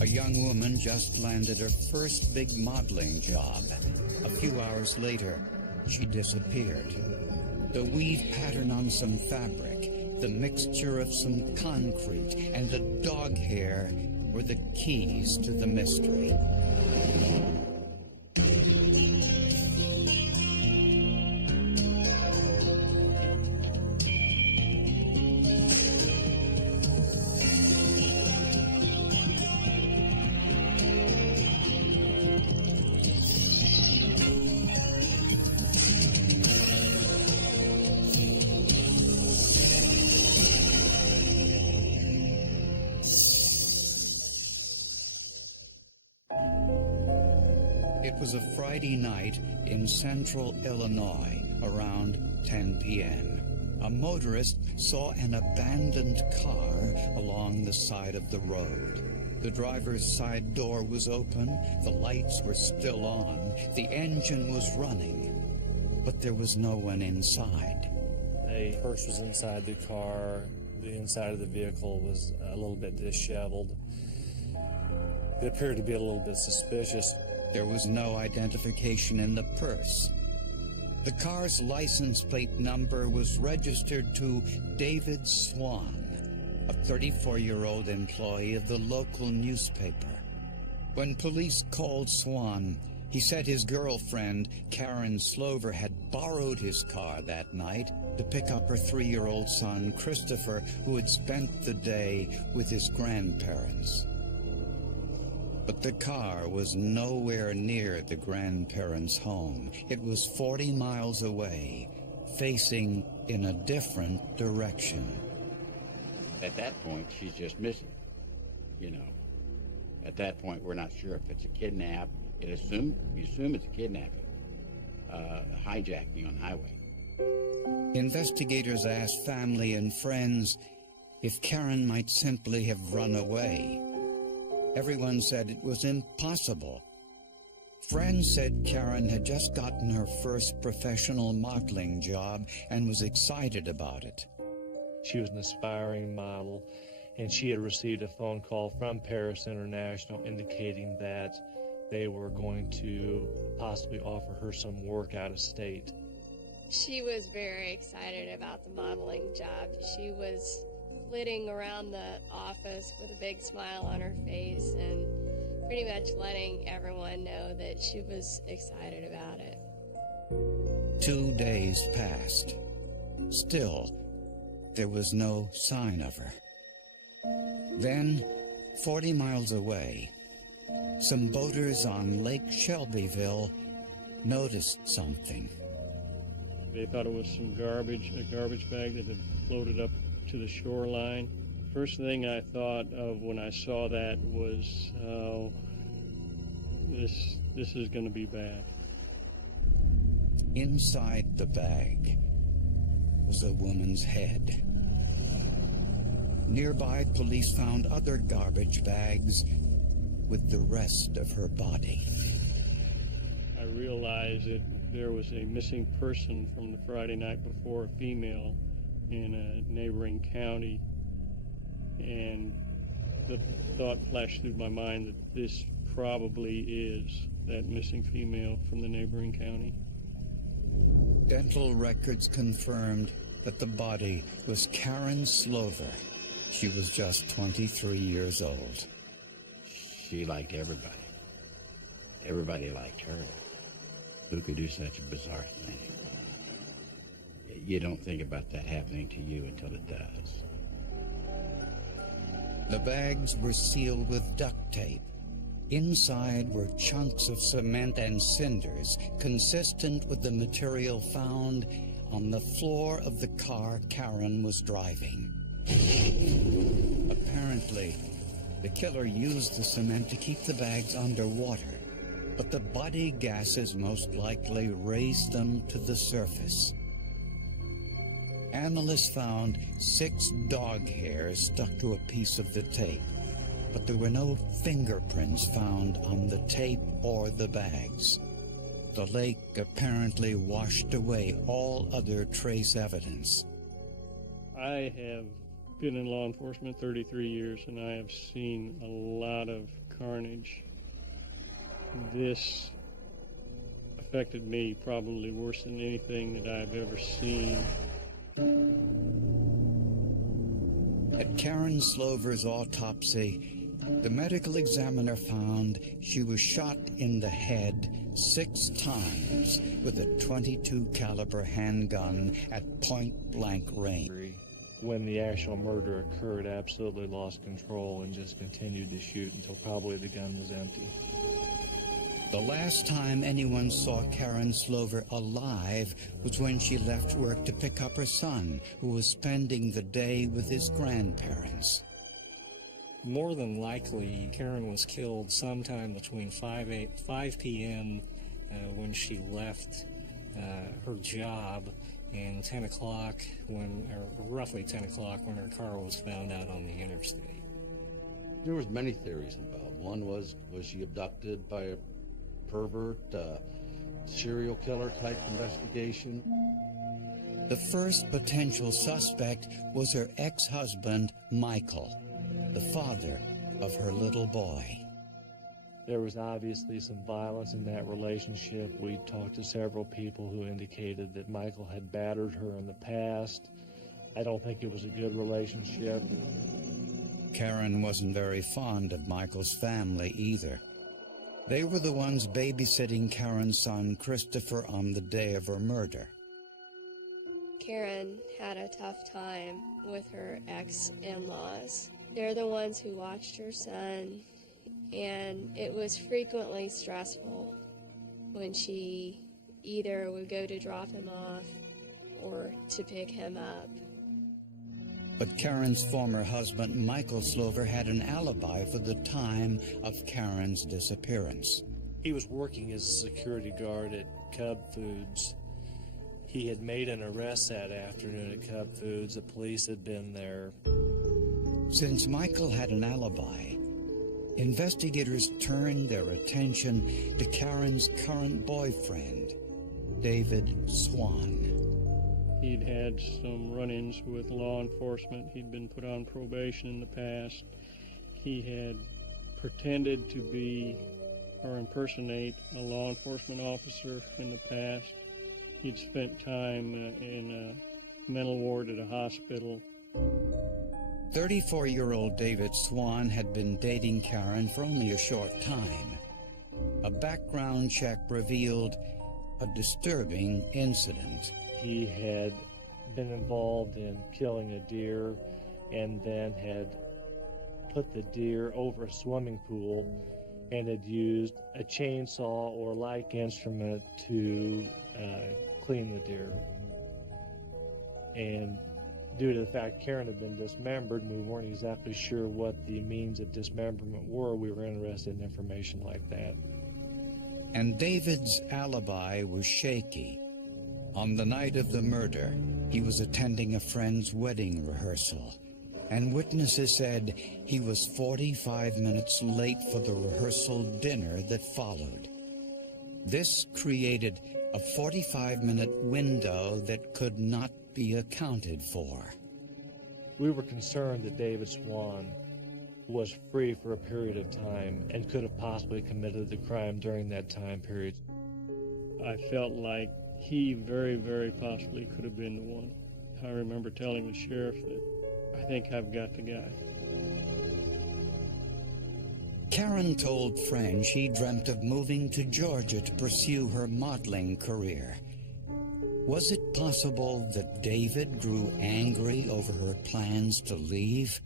A young woman just landed her first big modeling job. A few hours later, she disappeared. The weave pattern on some fabric, the mixture of some concrete, and the dog hair were the keys to the mystery. It was a Friday night in central Illinois around 10 p.m. A motorist saw an abandoned car along the side of the road. The driver's side door was open, the lights were still on, the engine was running, but there was no one inside. A purse was inside the car. The inside of the vehicle was a little bit disheveled. It appeared to be a little bit suspicious. There was no identification in the purse. The car's license plate number was registered to David Swan, a 34-year-old employee of the local newspaper. When police called Swan, he said his girlfriend, Karen Slover, had borrowed his car that night to pick up her 3-year-old son, Christopher, who had spent the day with his grandparents. But the car was nowhere near the grandparents' home. It was 40 miles away, facing in a different direction. At that point, she's just missing, you know. At that point, we're not sure if it's a kidnap. You assume it's a kidnapping, hijacking on the highway. Investigators asked family and friends if Karen might simply have run away. Everyone said it was impossible. Friends said Karen had just gotten her first professional modeling job and was excited about it. She was an aspiring model, and she had received a phone call from Paris International indicating that they were going to possibly offer her some work out of state. She was very excited about the modeling job. She was flitting around the office with a big smile on her face and pretty much letting everyone know that she was excited about it. 2 days passed. Still, there was no sign of her. Then, 40 miles away, some boaters on Lake Shelbyville noticed something. They thought it was some garbage, a garbage bag that had floated up to the shoreline. First thing I thought of when I saw that was, this is going to be bad. Inside the bag was a woman's head. Nearby, police found other garbage bags with the rest of her body. I realized that there was a missing person from the Friday night before, a female, in a neighboring county, and the thought flashed through my mind that this probably is that missing female from the neighboring county. Dental records confirmed that the body was Karen Slover. She was just 23 years old. She liked everybody. Everybody liked her. Who could do such a bizarre thing? You don't think about that happening to you until it does. The bags were sealed with duct tape. Inside were chunks of cement and cinders, consistent with the material found on the floor of the car Karen was driving. Apparently, the killer used the cement to keep the bags underwater, but the body gases most likely raised them to the surface. Analysts found 6 dog hairs stuck to a piece of the tape, but there were no fingerprints found on the tape or the bags. The lake apparently washed away all other trace evidence. I have been in law enforcement 33 years, and I have seen a lot of carnage. This affected me probably worse than anything that I've ever seen. At Karen Slover's autopsy, the medical examiner found she was shot in the head 6 times with a .22 caliber handgun at point-blank range. When the actual murder occurred, absolutely lost control and just continued to shoot until probably the gun was empty. The last time anyone saw Karen Slover alive was when she left work to pick up her son, who was spending the day with his grandparents. More than likely, Karen was killed sometime between 5 p.m. When she left her job and 10 o'clock, or roughly 10 o'clock, when her car was found out on the interstate. There was many theories involved. One was she abducted by a pervert, serial killer type investigation? The first potential suspect was her ex-husband, Michael, the father of her little boy. There was obviously some violence in that relationship. We talked to several people who indicated that Michael had battered her in the past. I don't think it was a good relationship. Karen wasn't very fond of Michael's family either. They were the ones babysitting Karen's son, Christopher, on the day of her murder. Karen had a tough time with her ex-in-laws. They're the ones who watched her son, and it was frequently stressful when she either would go to drop him off or to pick him up. But Karen's former husband, Michael Slover, had an alibi for the time of Karen's disappearance. He was working as a security guard at Cub Foods. He had made an arrest that afternoon at Cub Foods. The police had been there. Since Michael had an alibi, investigators turned their attention to Karen's current boyfriend, David Swan. He'd had some run-ins with law enforcement. He'd been put on probation in the past. He had pretended to be or impersonate a law enforcement officer in the past. He'd spent time in a mental ward at a hospital. 34-year-old David Swan had been dating Karen for only a short time. A background check revealed a disturbing incident. He had been involved in killing a deer and then had put the deer over a swimming pool and had used a chainsaw or like instrument to clean the deer. And due to the fact Karen had been dismembered and we weren't exactly sure what the means of dismemberment were, we were interested in information like that. And David's alibi was shaky. On the night of the murder, he was attending a friend's wedding rehearsal, and witnesses said he was 45 minutes late for the rehearsal dinner that followed. This created a 45-minute window that could not be accounted for. We were concerned that David Swan was free for a period of time and could have possibly committed the crime during that time period. I felt like he very, very possibly could have been the one. I remember telling the sheriff that I think I've got the guy. Karen told friends she dreamt of moving to Georgia to pursue her modeling career. Was it possible that David grew angry over her plans to leave?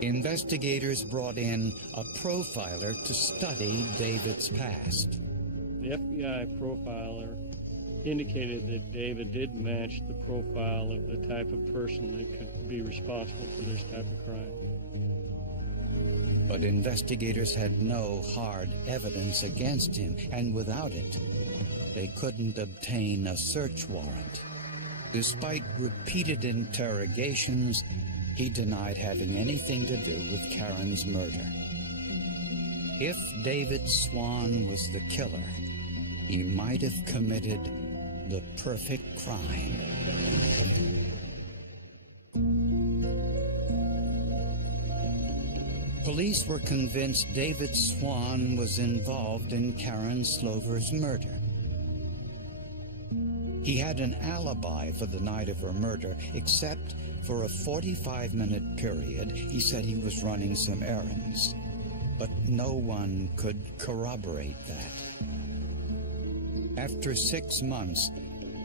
Investigators brought in a profiler to study David's past. The FBI profiler indicated that David did match the profile of the type of person that could be responsible for this type of crime. But investigators had no hard evidence against him, and without it, they couldn't obtain a search warrant. Despite repeated interrogations, he denied having anything to do with Karen's murder. If David Swan was the killer, he might have committed the perfect crime. Police were convinced David Swan was involved in Karen Slover's murder. He had an alibi for the night of her murder, except for a 45-minute period he said he was running some errands. But no one could corroborate that. After 6 months,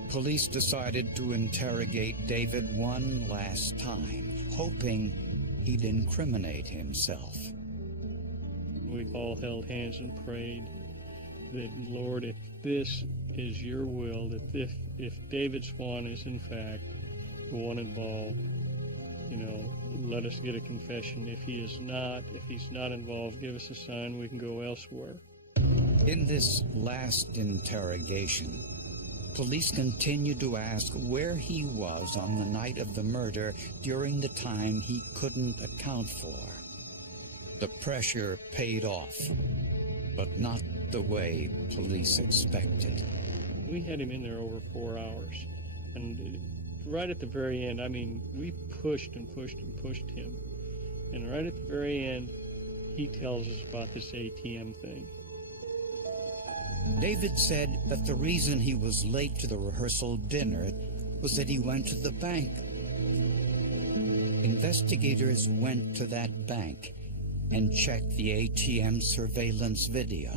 police decided to interrogate David one last time, hoping he'd incriminate himself. We all held hands and prayed that, Lord, if this is your will, that if David Swan is in fact the one involved, let us get a confession. If he's not involved, give us a sign we can go elsewhere. In this last interrogation, police continued to ask where he was on the night of the murder during the time he couldn't account for. The pressure paid off, but not the way police expected. We had him in there over 4 hours, and right at the very end, we pushed and pushed and pushed him, and right at the very end, he tells us about this ATM thing. David said that the reason he was late to the rehearsal dinner was that he went to the bank. Investigators went to that bank and checked the ATM surveillance video.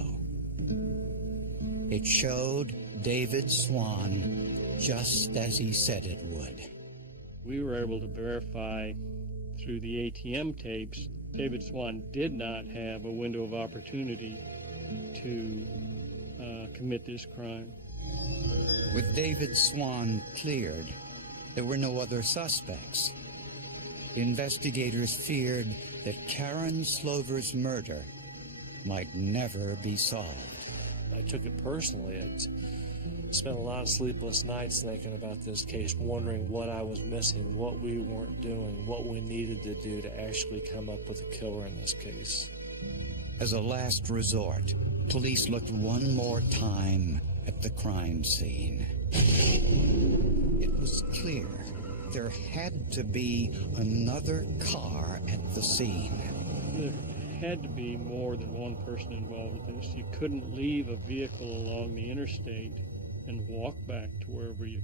It showed David Swan just as he said it would. We were able to verify through the ATM tapes David Swan did not have a window of opportunity to commit this crime. With David Swan cleared, there were no other suspects. Investigators feared that Karen Slover's murder might never be solved. I took it personally. I spent a lot of sleepless nights thinking about this case, wondering what I was missing, what we weren't doing, what we needed to do to actually come up with a killer in this case. As a last resort, police looked one more time at the crime scene. It was clear there had to be another car at the scene. There had to be more than one person involved with this. You couldn't leave a vehicle along the interstate and walk back to wherever you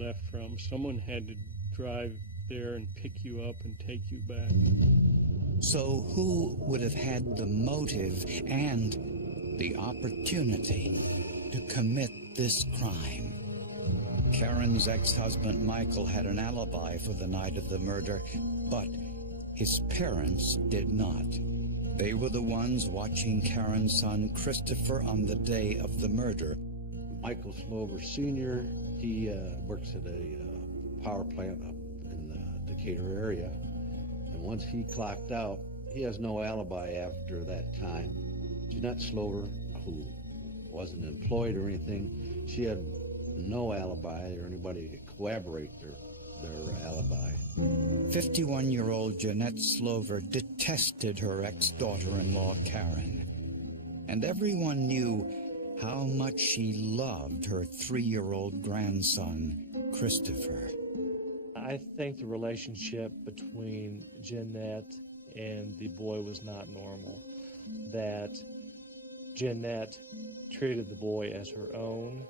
left from. Someone had to drive there and pick you up and take you back. So who would have had the motive and the opportunity to commit this crime? Karen's ex-husband Michael had an alibi for the night of the murder, but his parents did not. They were the ones watching Karen's son Christopher on the day of the murder. Michael Slover Sr., he works at a power plant up in the Decatur area. And once he clocked out, he has no alibi after that time. Jeanette Slover, who wasn't employed or anything, she had no alibi or anybody to corroborate their alibi. 51-year-old Jeanette Slover detested her ex-daughter-in-law Karen, and everyone knew how much she loved her 3-year-old grandson, Christopher. I think the relationship between Jeanette and the boy was not normal, that Jeanette treated the boy as her own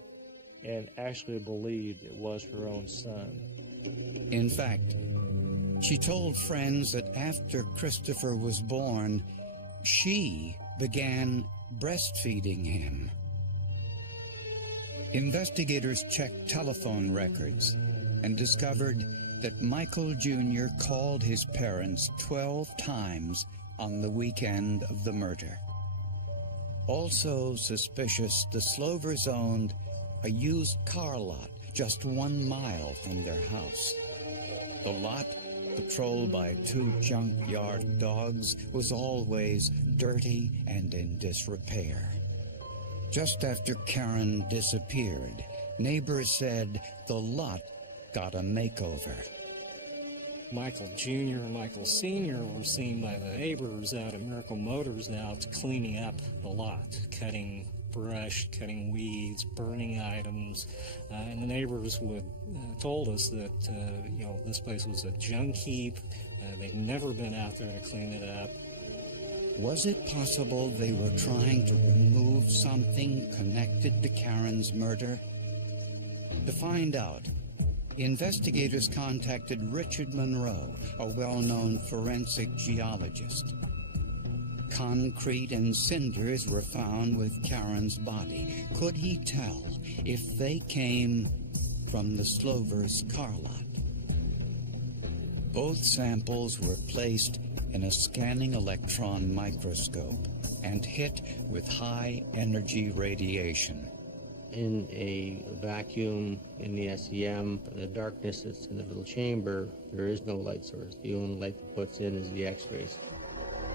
and actually believed it was her own son. In fact, she told friends that after Christopher was born, she began breastfeeding him. Investigators checked telephone records and discovered that Michael Jr. called his parents 12 times on the weekend of the murder. Also suspicious, the Slovers owned a used car lot just 1 mile from their house. The lot, patrolled by 2 junkyard dogs, was always dirty and in disrepair. Just after Karen disappeared, neighbors said the lot got a makeover. Michael Jr. and Michael Sr. were seen by the neighbors out at Miracle Motors out cleaning up the lot, cutting brush, cutting weeds, burning items, and the neighbors told us that this place was a junk heap. They'd never been out there to clean it up. Was it possible they were trying to remove something connected to Karen's murder? To find out, investigators contacted Richard Monroe, a well-known forensic geologist. Concrete and cinders were found with Karen's body. Could he tell if they came from the Slovers' car lot? Both samples were placed in a scanning electron microscope and hit with high-energy radiation. In a vacuum in the SEM, the darkness that's in the little chamber, there is no light source. The only light that puts in is the X-rays.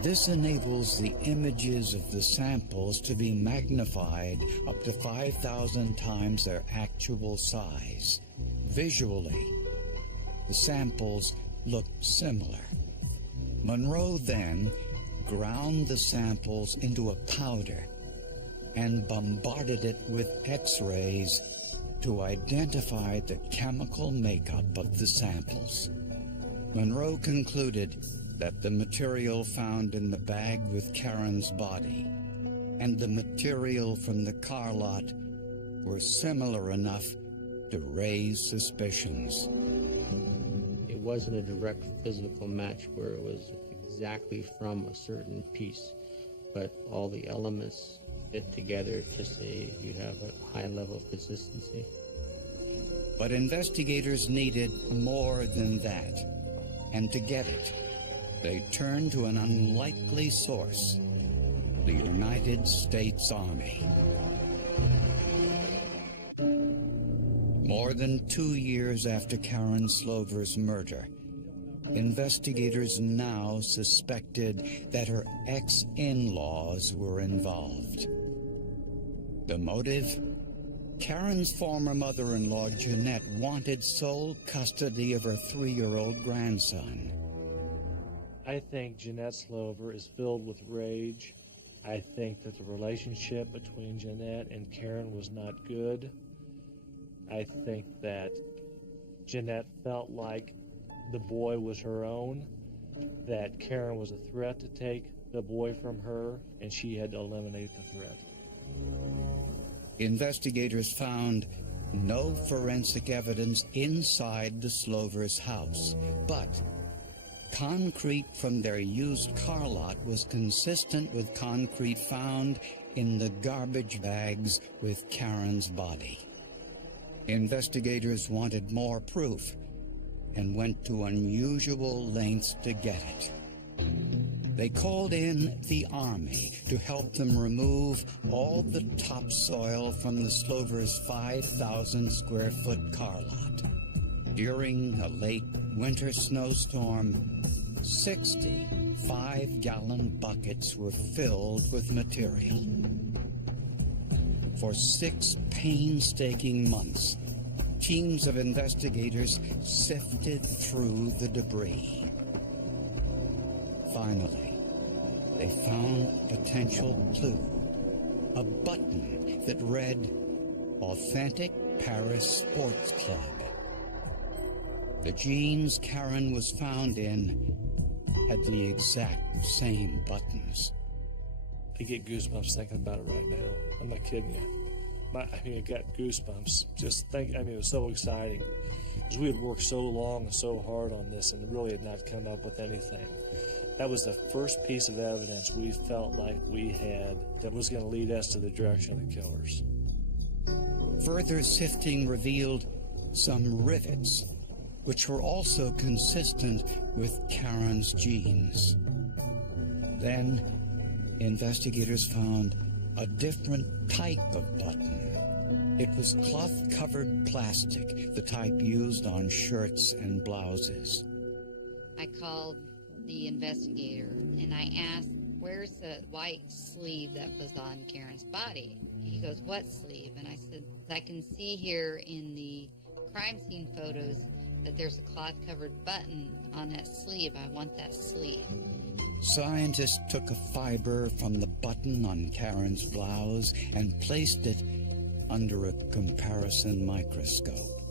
This enables the images of the samples to be magnified up to 5,000 times their actual size. Visually, the samples look similar. Monroe then ground the samples into a powder and bombarded it with X-rays to identify the chemical makeup of the samples. Monroe concluded that the material found in the bag with Karen's body and the material from the car lot were similar enough to raise suspicions. It wasn't a direct physical match where it was exactly from a certain piece, but all the elements fit together to say you have a high level of consistency. But investigators needed more than that, and to get it, they turned to an unlikely source, the United States Army. More than 2 years after Karen Slover's murder, investigators now suspected that her ex-in-laws were involved. The motive? Karen's former mother-in-law, Jeanette, wanted sole custody of her 3-year-old grandson. I think Jeanette Slover is filled with rage. I think that the relationship between Jeanette and Karen was not good. I think that Jeanette felt like the boy was her own, that Karen was a threat to take the boy from her, and she had to eliminate the threat. Investigators found no forensic evidence inside the Slovers' house, but concrete from their used car lot was consistent with concrete found in the garbage bags with Karen's body. Investigators wanted more proof and went to unusual lengths to get it. They called in the Army to help them remove all the topsoil from the Slovers' 5,000 square foot car lot. During a late winter snowstorm, 60 5-gallon buckets were filled with material. For 6 painstaking months, teams of investigators sifted through the debris. Finally, they found a potential clue, a button that read, "Authentic Paris Sports Club." The jeans Karen was found in had the exact same buttons. I get goosebumps thinking about it right now. I'm not kidding you. I got goosebumps. It was so exciting. Because we had worked so long and so hard on this and really had not come up with anything. That was the first piece of evidence we felt like we had that was going to lead us to the direction of the killers. Further sifting revealed some rivets, which were also consistent with Karen's jeans. Then, investigators found a different type of button. It was cloth-covered plastic, the type used on shirts and blouses. I called the investigator and I asked, "Where's the white sleeve that was on Karen's body?" He goes, "What sleeve?" And I said, "I can see here in the crime scene photos that there's a cloth-covered button on that sleeve. I want that sleeve." Scientists took a fiber from the button on Karen's blouse and placed it under a comparison microscope.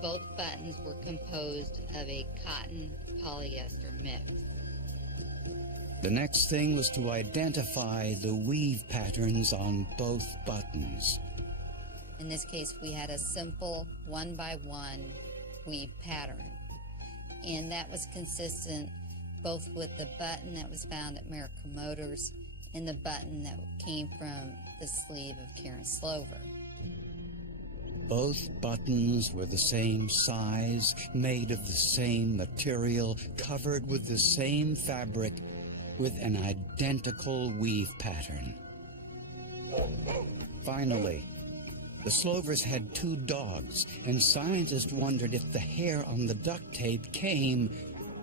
Both buttons were composed of a cotton polyester mix. The next thing was to identify the weave patterns on both buttons. In this case, we had a simple 1-by-1 weave pattern. And that was consistent both with the button that was found at America Motors and the button that came from the sleeve of Karen Slover. Both buttons were the same size, made of the same material, covered with the same fabric, with an identical weave pattern. Finally, the Slovers had 2 dogs, and scientists wondered if the hair on the duct tape came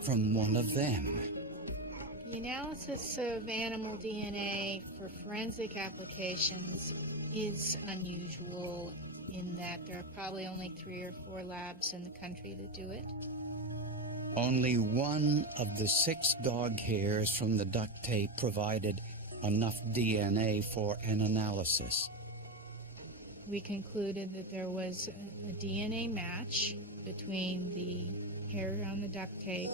from one of them. The analysis of animal DNA for forensic applications is unusual in that there are probably only 3 or 4 labs in the country that do it. Only one of the 6 dog hairs from the duct tape provided enough DNA for an analysis. We concluded that there was a DNA match between the hair on the duct tape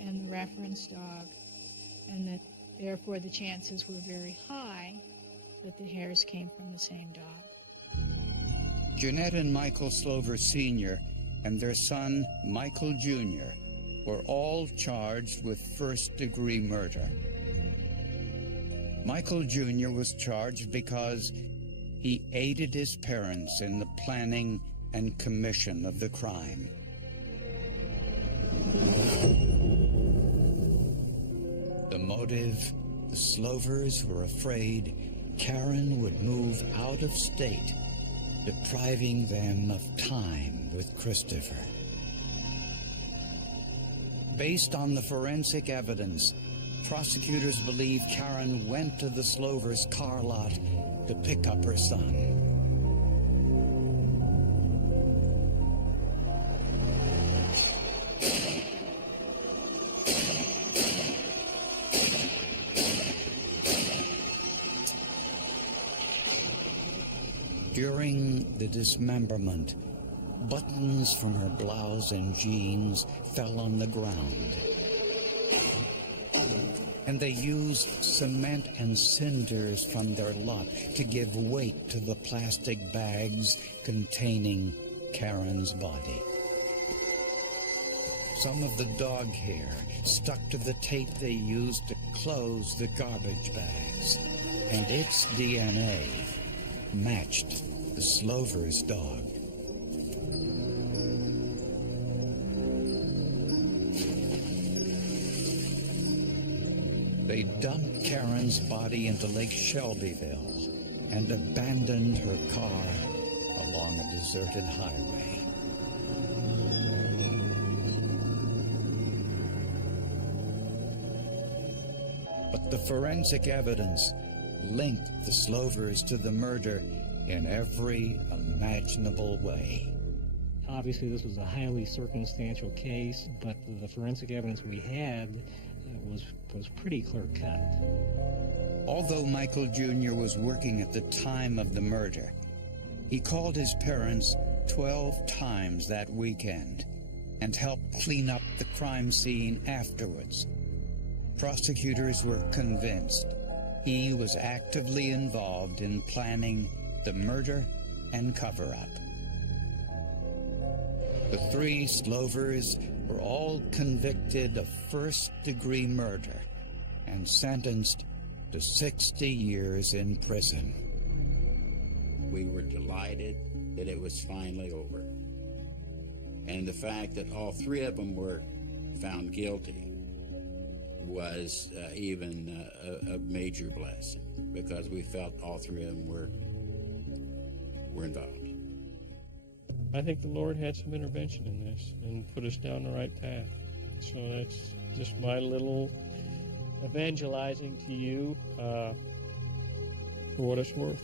and the reference dog, and that therefore the chances were very high that the hairs came from the same dog. Jeanette and Michael Slover Sr. and their son, Michael Jr., were all charged with first-degree murder. Michael Jr. was charged because he aided his parents in the planning and commission of the crime. The motive: the Slovers were afraid Karen would move out of state, depriving them of time with Christopher. Based on the forensic evidence, prosecutors believe Karen went to the Slovers' car lot to pick up her son. During the dismemberment, buttons from her blouse and jeans fell on the ground, and they used cement and cinders from their lot to give weight to the plastic bags containing Karen's body. Some of the dog hair stuck to the tape they used to close the garbage bags, and its DNA matched the Slover's dog. They dumped Karen's body into Lake Shelbyville and abandoned her car along a deserted highway. But the forensic evidence linked the Slovers to the murder in every imaginable way. Obviously, this was a highly circumstantial case, but the forensic evidence we had was pretty clear-cut. Although Michael Jr. was working at the time of the murder, he called his parents 12 times that weekend and helped clean up the crime scene afterwards. Prosecutors were convinced he was actively involved in planning the murder and cover-up. The 3 Slovers were all convicted of first-degree murder and sentenced to 60 years in prison. We were delighted that it was finally over. And the fact that all 3 of them were found guilty was even a major blessing, because we felt all 3 of them were involved. I think the Lord had some intervention in this and put us down the right path. So that's just my little evangelizing to you for what it's worth.